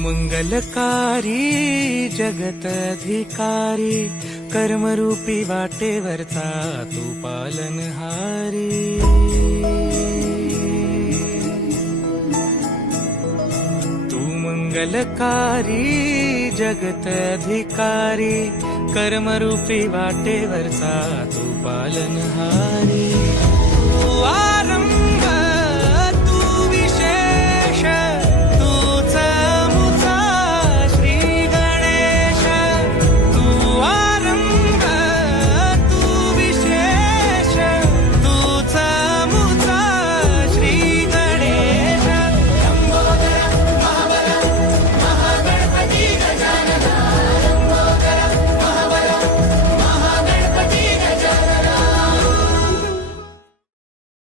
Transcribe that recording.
मंगलकारी जगत अधिकारी कर्मरूपी वाटेवरचा तू पालनहारी। तू मंगलकारी जगत अधिकारी कर्मरूपी वाटेवरचा तू पालनहारी।